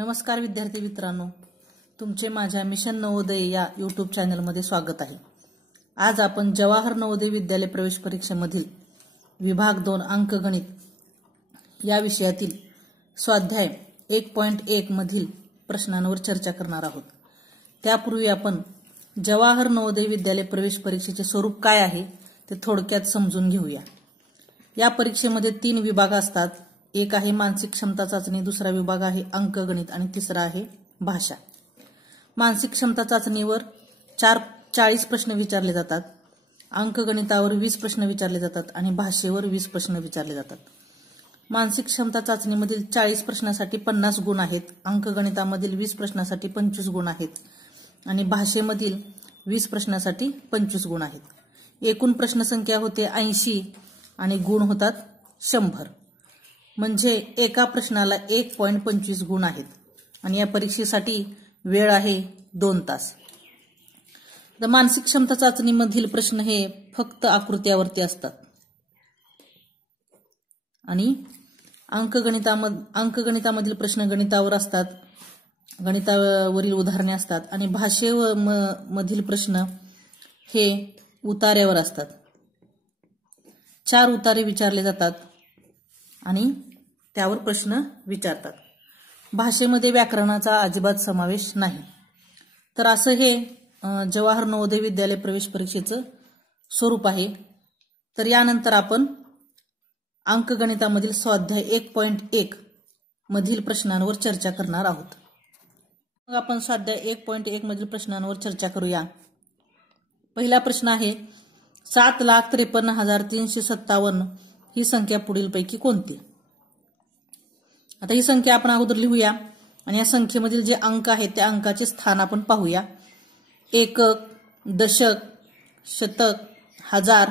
नमस्कार विद्यार्थी मित्रांनो, तुमचे माझ्या मिशन नवोदय या यूट्यूब चॅनलमध्ये स्वागत आहे। आज आपण जवाहर नवोदय विद्यालय प्रवेश परीक्षेमधील विभाग 2 अंकगणित या विषयातील स्वाध्याय 1.1 मधील प्रश्नांवर चर्चा करणार आहोत। त्यापूर्वी आपण जवाहर नवोदय विद्यालय प्रवेश परीक्षेचे स्वरूप काय आहे ते थोडक्यात समजून घेऊया। या परीक्षेमध्ये 3 विभाग असतात। एक आहे मानसिक क्षमता चाचणी, दुसरा विभाग आहे अंकगणित आणि तिसरा आहे भाषा। मानसिक क्षमता चाचणीवर 40 प्रश्न विचारले जातात, अंकगणितावर 20 प्रश्न विचारले जातात आणि भाषेवर 20 प्रश्न विचारले जातात। मानसिक क्षमता चाचणीमधील 40 प्रश्नासाठी 50 गुण आहेत, अंकगणितामधील 20 प्रश्नासाठी 25 गुण आहेत आणि भाषेमधील 20 प्रश्नासाठी 25 गुण आहेत। एकूण प्रश्नसंख्या होते 80 आणि गुण होतात 100, म्हणजे एका प्रश्नाला 1.25 गुण आहेत आणि या परीक्षेसाठी वेळ आहे 2 तास। तर मानसिक क्षमता चाचणीमधील प्रश्न हे फक्त आकृत्यावरती असतात आणि अंकगणितामधील प्रश्न गणितावर असतात, गणितावरील उदाहरणे असतात आणि भाषेमधील प्रश्न हे उतार्यावर असतात। 4 उतारे विचारले जातात आणि त्यावर प्रश्न विचारतात। भाषेमध्ये व्याकरणाचा अजिबात समावेश नाही। तर असं हे जवाहर नवोदय विद्यालय प्रवेश परीक्षेचं स्वरूप आहे। तर यानंतर आपण अंकगणितामधील स्वाध्याय 1.1 मधील प्रश्नांवर चर्चा करणार आहोत। मग आपण स्वाध्याय 1.1 मधील प्रश्नांवर चर्चा करूया। पहिला प्रश्न आहे 7,53,357 ही संख्या पुढीलपैकी कोणती? आता ही संख्या आपण अगोदर लिहूया आणि या संख्येमधील जे अंक आहेत त्या अंकाचे स्थान आपण पाहूया। एकक, दशक, शतक, हजार,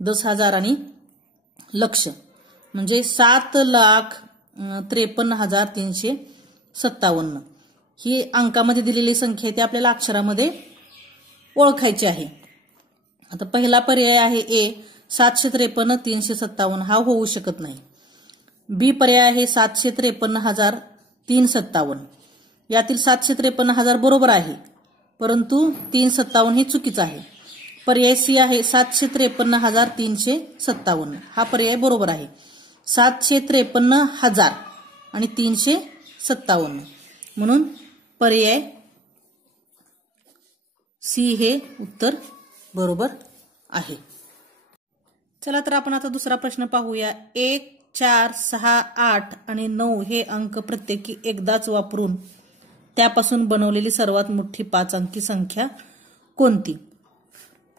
10,000 आणि लक्ष, म्हणजे 7,53,357 ही अंकामध्ये दिलेली संख्या आहे ती आपल्याला अक्षरामध्ये ओळखायची आहे। आता पहिला पर्याय आहे ए 753,357, हा होऊ शकत नाही। बी पर्याय आहे 753,357, यातील 753,000 बरोबर आहे परंतु 357 हे चुकीचं आहे। पर्याय सी आहे 753,357, हा पर्याय बरोबर आहे। 753,000 आणि 357 म्हणून पर्याय सी हे उत्तर बरोबर आहे। चला तर आपण आता दुसरा प्रश्न पाहूया। 1, 4, 6, 8 आणि 9 हे अंक प्रत्येकी एकदाच वापरून त्यापासून बनवलेली सर्वात मोठी 5 अंकी संख्या कोणती?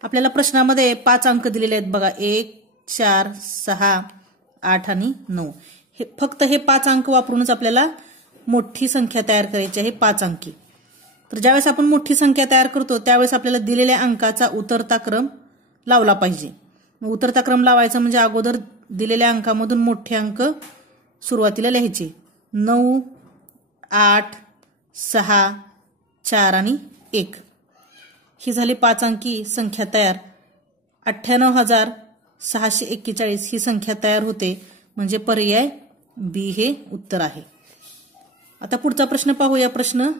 आपल्याला प्रश्नामध्ये 5 अंक दिलेले आहेत बघा, 1, 4, 6, 8 आणि 9। हे फक्त हे 5 अंक वापरूनच आपल्याला मोठी संख्या तयार करायची आहे, 5 अंकी। तर ज्यावेळेस आपण मोठी संख्या तयार करतो त्यावेळेस आपल्याला दिलेल्या अंकाचा उतरता क्रम लावला पाहिजे। उतरता क्रम लावायचा म्हणजे अगोदर दिलेल्या अंकामधून मोठे अंक सुरुवातीला लिहायचे। 9, 8, 6, 4 आणि 1 ही झाली 5 अंकी संख्या तयार। 98,641 ही संख्या तयार होते, म्हणजे पर्याय बी हे उत्तर आहे। आता पुढचा प्रश्न पाहूया। प्रश्न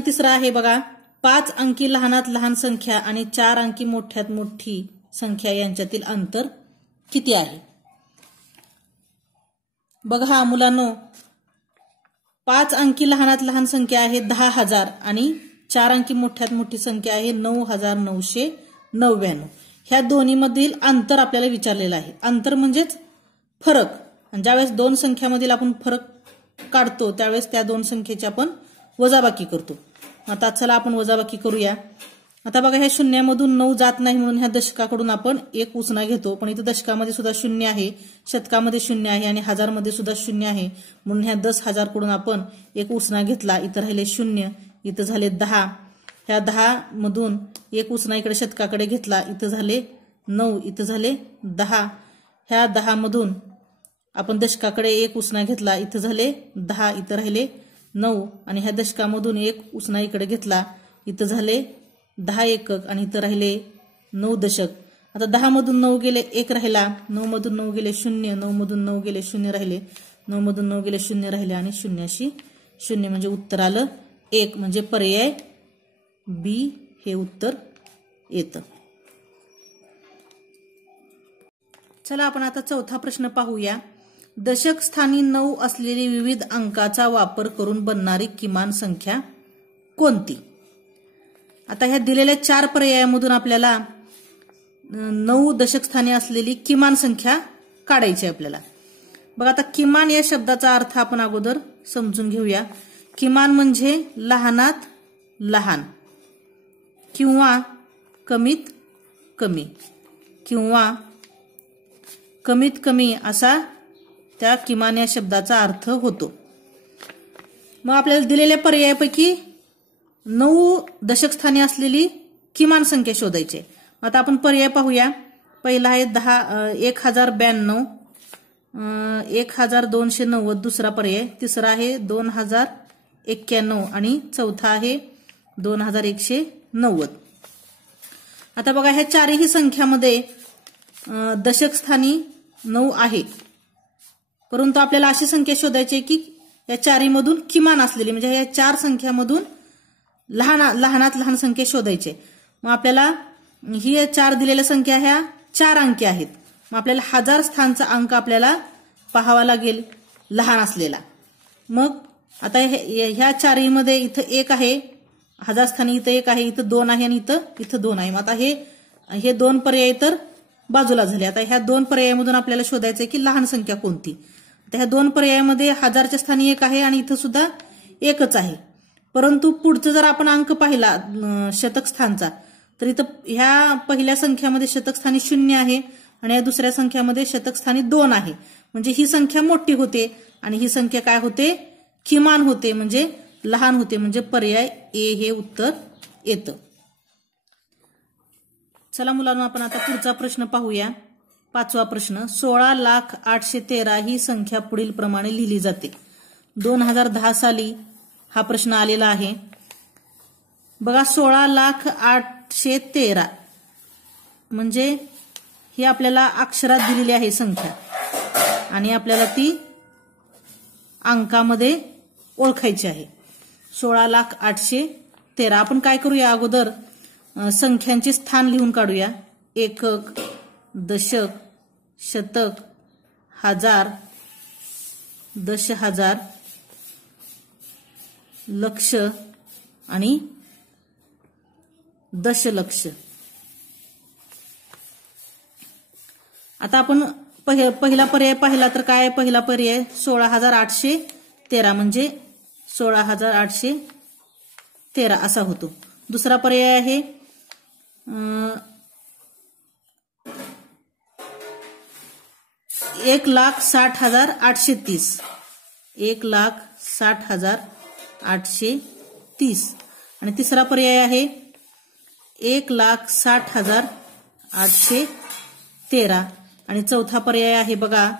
तिसरा आहे बघा, 5 अंकी लहानात लहान संख्या आणि 4 अंकी मोठ्यात मोठी संख्या यांच्यातील अंतर किती आहे? बघा मुलांनो, 5 अंकी लहानात लहान संख्या आहे 10,000 आणि 4 अंकी मोठ्यात मोठी संख्या आहे 9,999। ह्या दोन्हीमधील अंतर आपल्याला विचारलेलं आहे। अंतर म्हणजेच फरक, आणि ज्यावेळेस 2 संख्यामधील आपण फरक काढतो त्यावेळेस त्या 2 संख्येची आपण वजाबाकी करतो। आता चला आपण वजाबाकी करूया। आता बघा, ह्या शून्यामधून 9 जात नाही म्हणून ह्या दशकाकडून आपण 1 उसना घेतो, पण इथं दशकामध्ये सुद्धा 0 आहे, शतकामध्ये 0 आहे आणि हजारमध्ये सुद्धा 0 आहे, म्हणून ह्या 10,000 कडून आपण 1 उसना घेतला, इथं राहिले 0, इथं झाले 10, ह्या 10 मधून 1 उसना इकडे शतकाकडे घेतला, इथं झाले 9, इथं झाले 10, ह्या 10 मधून आपण दशकाकडे 1 उसना घेतला, इथं झाले 10, इथं राहिले 9 आणि ह्या दशकामधून 1 उसना इकडे घेतला, इथं झाले 10 एकक आणि इथं राहिले 9 दशक। आता 10 मधून 9 गेले 1 राहिला, 9 मधून 9 गेले 0, 9 मधून 9 गेले 0 राहिले, 9 मधून 9 गेले 0 राहिले आणि 0शी 0 म्हणजे उत्तर आलं 1 म्हणजे पर्याय बी हे उत्तर येतं. चला आपण आता चौथा प्रश्न पाहूया. दशक स्थानी 9 असलेली विविध अंकाचा वापर करून बनणारी किमान संख्या कोणती? आता ह्या दिलेल्या 4 पर्यायामधून आपल्याला 9 दशक स्थानी असलेली किमान संख्या काढायची आहे आपल्याला. बघा आता किमान या शब्दाचा अर्थ आपण अगोदर समजून घेऊया. किमान म्हणजे लहानात लहान किंवा कमीत कमी किंवा कमीत कमी असा त्या किमान या शब्दाचा अर्थ होतो. मग आपल्याला दिलेल्या पर्यायापैकी 9 दशक स्थानी असलेली किमान संख्या शोधायची. आता आपण पर्याय पाहूया. पहिला आहे 1092, 1290 दुसरा पर्याय, तिसरा आहे 2091 आणि चौथा आहे 2190. आता बघा ह्या चारही संख्यामध्ये दशक स्थानी 9 आहे, परंतु आपल्याला अशी संख्या शोधायची की या चारीमधून किमान असलेली म्हणजे या 4 संख्यामधून लहानात लहान संख्या शोधायची. मग आपल्याला ही 4 दिलेल्या संख्या ह्या 4 अंकी आहेत. मग आपल्याला 1000 स्थानचा अंक आपल्याला पाहावा लागेल लहान असलेला. मग आता ह्या चारीमध्ये इथं 1 आहे, 1000 स्थानी इथं 1 आहे, इथं 2 आहे आणि इथं 2 आहे. मग आता हे 2 पर्याय तर बाजूला झाले. आता ह्या 2 पर्यायामधून आपल्याला शोधायचंय की लहान संख्या कोणती. आता ह्या 2 पर्यायामध्ये 1000च्या स्थानी 1 आहे आणि इथं सुद्धा 1च आहे. परंतु पुढचं जर आपण अंक पाहिला शतक स्थानचा तर इथं ह्या पहिल्या संख्यामध्ये शतक स्थानी 0 आहे आणि या दुसऱ्या संख्यामध्ये शतक स्थानी 2 आहे. म्हणजे ही संख्या मोठी होते आणि ही संख्या काय होते? किमान होते म्हणजे लहान होते. म्हणजे पर्याय ए हे उत्तर येतं. चला मुलांनो आपण आता पुढचा प्रश्न पाहूया. 5वा प्रश्न. 16,08,13 ही संख्या पुढील प्रमाणे लिहिली जाते. 2010 साली हा प्रश्न आलेला आहे. बघा 16,08,13 म्हणजे ही आपल्याला अक्षरात दिलेली आहे संख्या आणि आपल्याला ती अंकामध्ये ओळखायची आहे. 16,08,13. आपण काय करूया अगोदर संख्यांचे स्थान लिहून काढूया. एकक, दशक, शतक, हजार, दशहजार, लक्ष आणि दशलक्ष. आता आपण पहिला पर्याय पाहिला तर काय? पहिला पर्याय 16,08,13 म्हणजे 16,08,13 असा होतो. दुसरा पर्याय आहे 1,60,830 1,60,830 आणि तिसरा पर्याय आहे 1,60,813 आणि चौथा पर्याय आहे बघा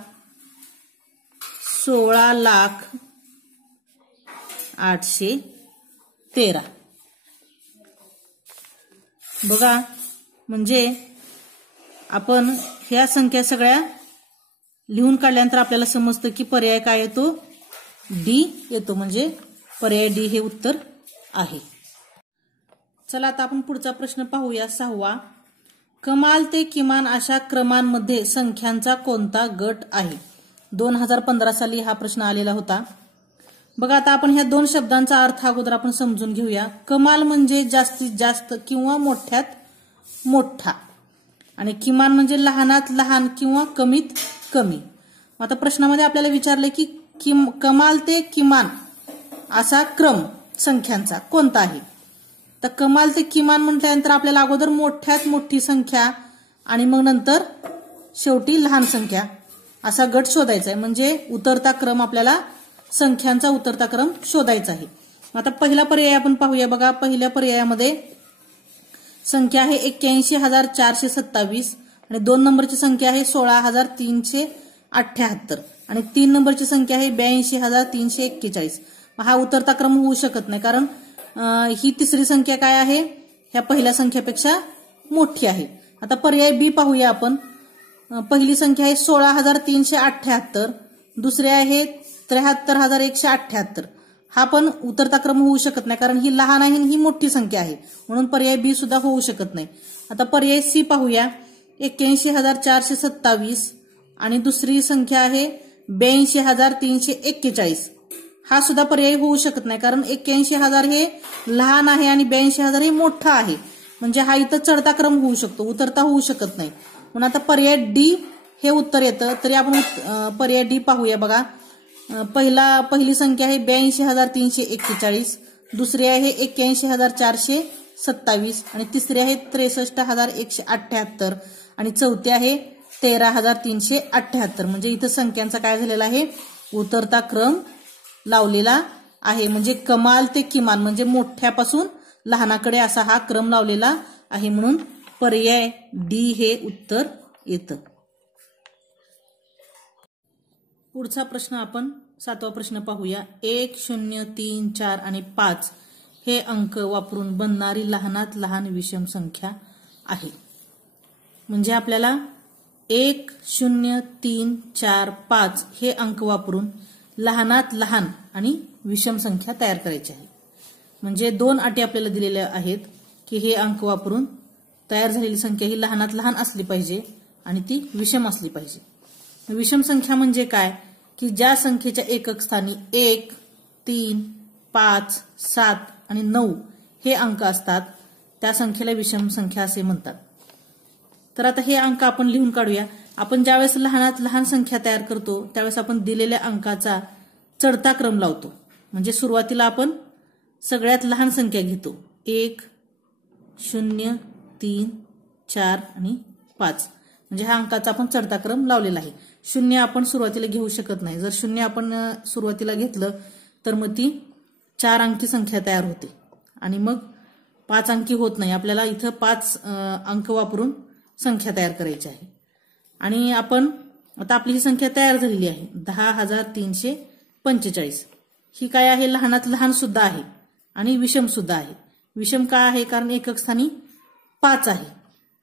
16,08,13. बघा म्हणजे आपण ह्या संख्या सगळ्या लिहून काढल्यानंतर आपल्याला समजतं की पर्याय काय येतो? डी येतो. म्हणजे पर्याय डी हे उत्तर आहे. चला आता आपण पुढचा प्रश्न पाहूया. 6वा. कमाल ते किमान अशा क्रमांमध्ये संख्यांचा कोणता गट आहे? 2015 साली हा प्रश्न आलेला होता. बघा आता आपण ह्या 2 शब्दांचा अर्थ अगोदर आपण समजून घेऊया. कमाल म्हणजे जास्तीत जास्त किंवा मोठ्यात मोठा आणि किमान म्हणजे लहानात लहान किंवा कमीत कमी. आता प्रश्नामध्ये आपल्याला विचारले की कमाल ते किमान असा क्रम संख्यांचा कोणता आहे? तर कमाल ते किमान म्हटल्यानंतर आपल्याला अगोदर मोठ्यात मोठी संख्या आणि मग नंतर शेवटी लहान संख्या असा गट शोधायचा आहे. म्हणजे उतरता क्रम आपल्याला संख्यांचा उतरता क्रम शोधायचा आहे. आता पहिला पर्याय आपण पाहूया. बघा पहिल्या पर्यायामध्ये संख्या आहे 81,427 आणि 2 नंबरची संख्या आहे 16,378 आणि 3 नंबरची संख्या आहे 82,341. हा उतरता क्रम होऊ शकत नाही कारण ही तिसरी संख्या काय आहे? ह्या पहिल्या संख्येपेक्षा मोठी आहे. आता पर्याय बी पाहूया आपण. पहिली संख्या आहे 16,378, दुसरी आहे 73,178 हा पण उतरता क्रम होऊ शकत नाही, कारण ही लहान आहे आणि ही मोठी संख्या आहे, म्हणून पर्याय बी सुद्धा होऊ शकत नाही. आता पर्याय सी पाहूया. 81,427 आणि दुसरी संख्या आहे 82,341. हा सुद्धा पर्याय होऊ शकत नाही, कारण 81,000 हे लहान आहे आणि 82,000 हे मोठं आहे, म्हणजे हा इथं चढता क्रम होऊ शकतो, उतरता होऊ शकत नाही. म्हणून आता पर्याय डी हे उत्तर येतं. तरी आपण पर्याय डी पाहूया. बघा, पहिली संख्या आहे 82,341, दुसरी आहे 81,427 आणि तिसरी आहे 63,178 आणि चौथी आहे 13,378. म्हणजे इथं संख्यांचा काय झालेला आहे, उतरता क्रम लावलेला आहे. म्हणजे कमाल ते किमान म्हणजे मोठ्यापासून लहानाकडे असा हा क्रम लावलेला आहे, म्हणून पर्याय डी हे उत्तर येतं. पुढचा प्रश्न आपण 7वा प्रश्न पाहूया. 1, 0, 3, 4 आणि 5 हे अंक वापरून बनणारी लहानात लहान विषम संख्या आहे. म्हणजे आपल्याला 1, 0, 3, 4, 5 हे अंक वापरून लहानात लहान आणि विषम संख्या तयार करायची आहे. म्हणजे 2 अटी आपल्याला दिलेल्या आहेत की हे अंक वापरून तयार झालेली संख्या ही लहानात लहान असली पाहिजे आणि ती विषम असली पाहिजे. विषम संख्या म्हणजे काय, की ज्या संख्येच्या एकक स्थानी 1, 3, 5, 7 आणि 9 हे अंक असतात त्या संख्येला विषम संख्या असे म्हणतात. तर आता हे अंक आपण लिहून काढूया. आपण ज्यावेळेस लहानात लहान संख्या तयार करतो त्यावेळेस आपण दिलेल्या अंकाचा चढता क्रम लावतो. म्हणजे सुरुवातीला आपण सगळ्यात लहान संख्या घेतो, 1, 0, 3, 4 आणि 5. म्हणजे ह्या अंकाचा आपण चढता क्रम लावलेला आहे. 0 आपण सुरुवातीला घेऊ शकत नाही. जर 0 आपण सुरुवातीला घेतलं तर मग ती 4 अंकी संख्या तयार होते आणि मग 5 अंकी होत नाही. आपल्याला इथं 5 अंक वापरून संख्या तयार करायची आहे. आणि आपण आता आपली ही संख्या तयार झालेली आहे 10,345. ही काय आहे, लहानात लहान सुद्धा आहे आणि विषम सुद्धा आहे. विषम का आहे, कारण एकक स्थानी 5 आहे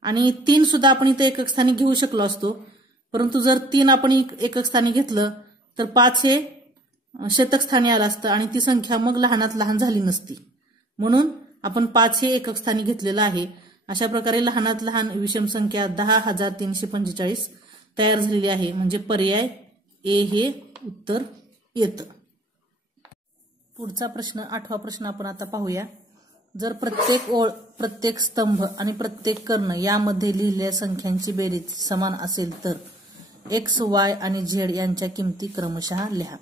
आणि 3 सुद्धा आपण इथे एकक स्थानी घेऊ शकलो असतो, परंतु जर 3 आपण एकक स्थानी घेतलं तर 5 हे शतक स्थानी आलं असतं आणि ती संख्या मग लहानात लहान झाली नसती. म्हणून आपण 5 हे एकक स्थानी घेतलेलं आहे. अशा प्रकारे लहानात लहान विषम संख्या 10,345 तयार झालेली आहे. म्हणजे पर्याय ए हे उत्तर येतं. पुढचा प्रश्न 8वा प्रश्न आपण आता पाहूया. जर प्रत्येक ओळ, प्रत्येक स्तंभ आणि प्रत्येक कर्ण यामध्ये लिहिलेल्या संख्यांची बेरीज समान असेल तर एक्स, वाय आणि झेड यांच्या किमती क्रमशः लिहा.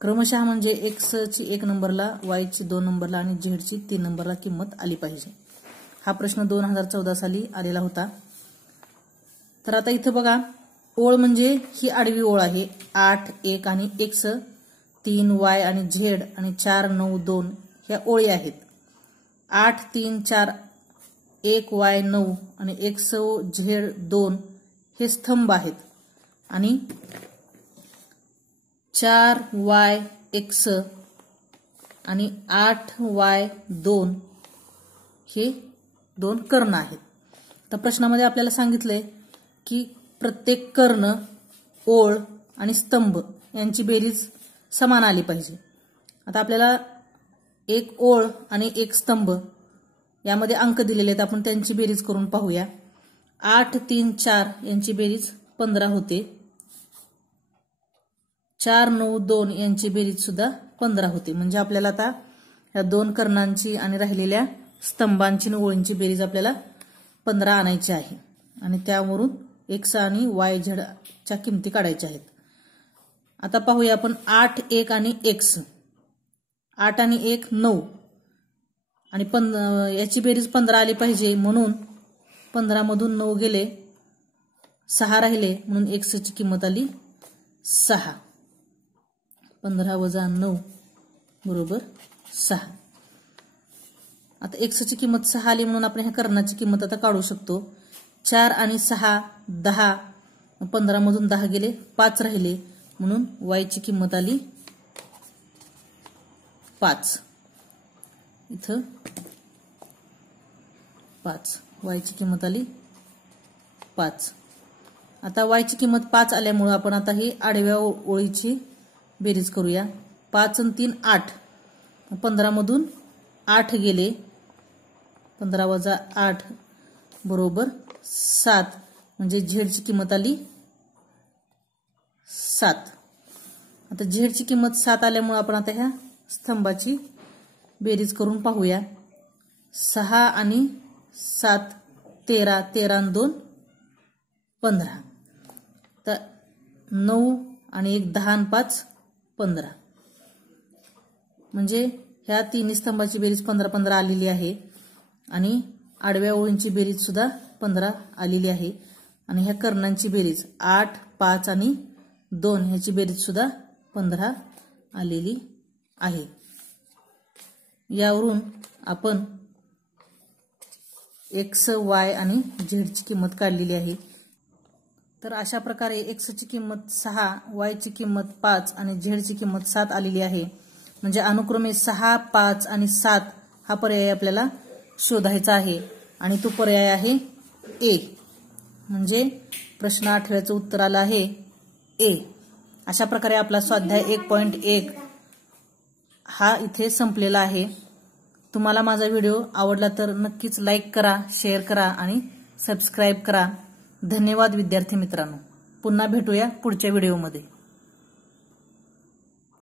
क्रमशः म्हणजे एक्स ची 1 नंबरला, वाय ची 2 नंबरला आणि झेड ची 3 नंबरला किंमत आली पाहिजे. हा प्रश्न 2014 साली आलेला होता. तर आता इथं बघा, ओळ म्हणजे ही आडवी ओळ आहे. 8, 1 आणि एक्स, 3 वाय आणि झेड आणि 4, 9, 2 ह्या ओळी आहेत. 8, 3, 4, 1 वाय 9 आणि एक्स, झेड 2 हे स्तंभ आहेत आणि 4 वाय एक्स आणि 8 वाय 2 हे 2 कर्ण आहेत. तर प्रश्नामध्ये आपल्याला सांगितलंय की प्रत्येक कर्ण, ओळ आणि स्तंभ यांची बेरीज समान आली पाहिजे. आता आपल्याला एक ओळ आणि एक स्तंभ यामध्ये अंक दिलेले आहेत, आपण त्यांची बेरीज करून पाहूया. 8, 3, 4 यांची बेरीज 15 होते. 4, 9, 2 यांची बेरीज सुद्धा 15 होते. म्हणजे आपल्याला आता या 2 कर्णांची आणि राहिलेल्या स्तंभांची आणि ओळींची बेरीज आपल्याला 15 आणायची आहे आणि त्यावरून एक्स आणि वाय झेडच्या किमती काढायच्या आहेत. आता पाहूया आपण 8, 1 आणि एक्स. 8 आणि 1 9 आणि याची बेरीज 15 आली पाहिजे, म्हणून 15 मधून 9 गेले, 6 राहिले, म्हणून एक्स ची किंमत आली 6. 15 वजा 9 बरोबर 6. आता एक्स ची किंमत 6 आली म्हणून आपण ह्या कर्णाची किंमत आता काढू शकतो. 4 आणि 6 10, 15 मधून 10 गेले, 5 राहिले, म्हणून वाय ची किंमत आली 5. इथं 5 वाय ची किंमत आली 5. आता वाय ची किंमत 5 आल्यामुळे आपण आता ही आडव्या ओळीची बेरीज करूया. 5 आणि 3 8. 15 मधून 8 गेले. 15 वजा 8 बरोबर 7. म्हणजे झेडची किंमत आली 7. आता झेडची किंमत 7 आल्यामुळे आपण आता ह्या स्तंभाची बेरीज करून पाहूया. 6 आणि 7 13. 13 आणि 2 15. तर 9 आणि 1 10 आणि 5 15. म्हणजे ह्या तिन्ही स्तंभाची बेरीज 15 15 आलेली आहे आणि आडव्या ओळींची बेरीज सुद्धा 15 आलेली आहे. आणि ह्या कर्णांची बेरीज 8 5 आणि 2 ह्याची बेरीज सुद्धा 15 आलेली आहे. यावरून आपण x, y आणि z ची किंमत काढलेली आहे. तर अशा प्रकारे x ची किंमत 6, y ची किंमत 5 आणि z ची किंमत 7 आलेली आहे. म्हणजे अनुक्रमे 6, 5 आणि 7 हा पर्याय आपल्याला शोधायचा आहे आणि तो पर्याय आहे A. म्हणजे प्रश्न 8व्याचं उत्तर आलं आहे A. अशा प्रकारे आपला स्वाध्याय 1.1 हा इथे संपलेला आहे. तुम्हाला माझा व्हिडिओ आवडला तर नक्कीच लाईक करा, शेअर करा आणि सबस्क्राईब करा. धन्यवाद विद्यार्थी मित्रांनो. पुन्हा भेटूया पुढच्या व्हिडिओमध्ये.